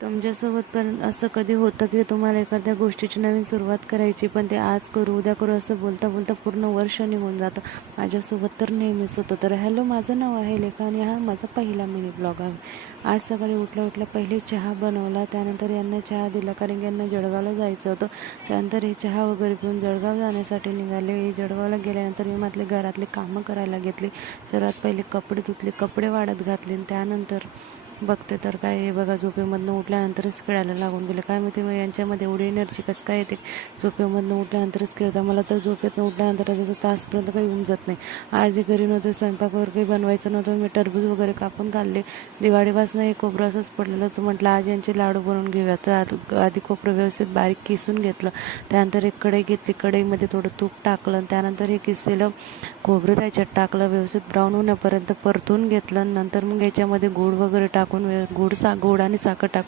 तुमच्यासोबत पण असं कधी होतं की तुम्हाला एखाद्या गोष्टीची नवीन सुरुवात करायची, पण ते आज करू उद्या करू असं बोलता बोलता पूर्ण वर्ष निघून जातं. माझ्यासोबत तर नेहमीच होतं. तर हॅलो, माझं नाव आहे लेखा आणि हा माझा पहिला मिनी ब्लॉग आहे. आज सकाळी उठल्या उठल्या पहिले चहा बनवला, त्यानंतर यांना चहा दिला कारण की यांना जळगावला जायचं होतं. त्यानंतर हे चहा वगैरे पिऊन जळगाव जाण्यासाठी निघाले. जळगावला गेल्यानंतर मी म्हटले घरातले कामं करायला घेतली. सर्वात पहिले कपडे धुतले, कपडे वाळत घातले आणि त्यानंतर बघते तर काय हे बघा, झोपेमधनं उठल्यानंतरच खेळायला लागून गेले. काय माहिती मग यांच्यामध्ये एवढी एनर्जी कसं काय येते झोपेमधनं उठल्यानंतरच खेळता. मला तर झोपेतनं उठल्यानंतर त्याचा तासपर्यंत काही उमजत नाही. आज हे घरी नव्हतं, स्वयंपाक वगैरे काही बनवायचं नव्हतं. मी टरबूज वगैरे कापून खाल्ले. दिवाळीपासून हे खोबरं असंच पडलेलं होतं. म्हटलं आज यांचे लाडू बनवून घेऊया. तर आधी खोबरं व्यवस्थित बारीक किसून घेतलं. त्यानंतर एक कढई घेतली, कढईमध्ये थोडं तूप टाकलं. त्यानंतर हे किसलेलं खोबरं त्याच्यात टाकलं, व्यवस्थित ब्राऊन होण्यापर्यंत परतून घेतलं. नंतर मग याच्यामध्ये गूळ वगैरे टाकून गोड आणि साखर टाकून